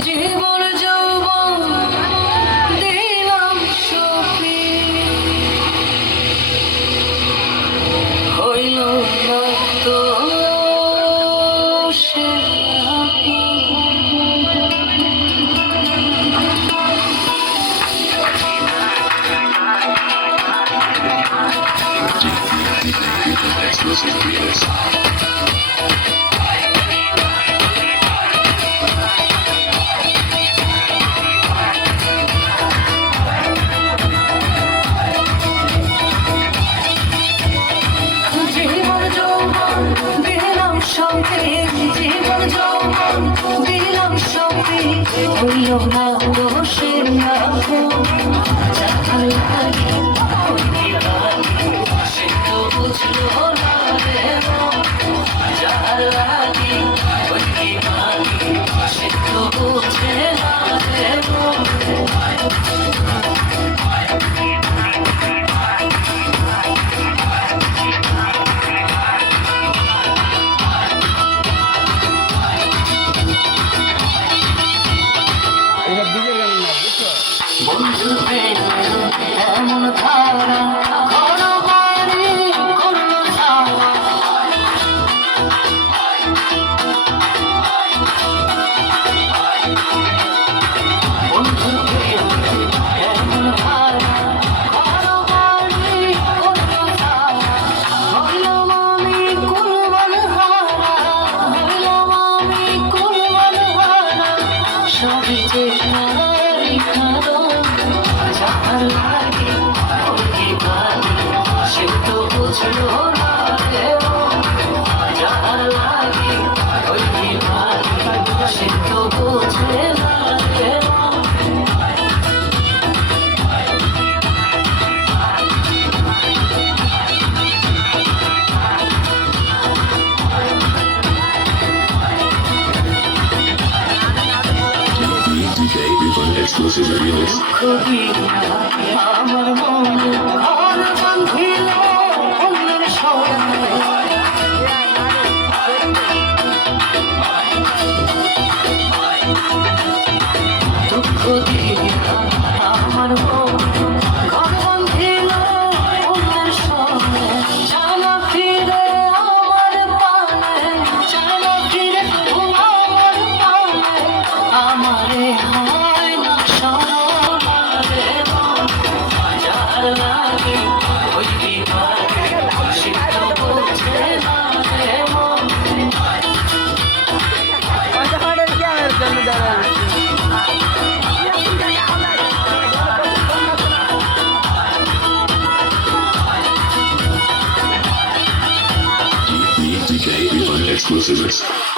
জীবন যৌবন দিলাম সপি হইল না তো সে Exclusive remix. জীবন যৌবন দিলাম সপি জীবন যৌবন দিলাম সপি হইল না তো সে যাহার লাগে সে তো বুঝলো না রে যাহার লাগে সে তো বুঝে না রে বন্ধু এমন ধারা ঘর বাড়ি করলো ছাওয়া বন্ধু এমন ধারা ঘর বাড়ি করলো ছাওয়া হইলাম আমি কুরবান হারা হইলাম আমি কুরবান হারা সবই যে তারি কারণ যাহার লাগে ওকে ভালো সে তো বুঝলো না রে যাহার লাগে ওকে ভালো সে তো বুঝে না রে DJ Vivan Exclusive remix. আমার মনে ঘর বাঁধিল অন্যের সঙ্গে দুঃখ দিয়া আমার মনে ঘর বাঁধিল অন্যের সঙ্গে জানা ফিরে আমার পানে জানা ফিরে আমার পানে আমারে হয় না সরে যার লাগে ওই বিভাগে সে তো বোঝে না রে মন DJ Vivan Exclusive.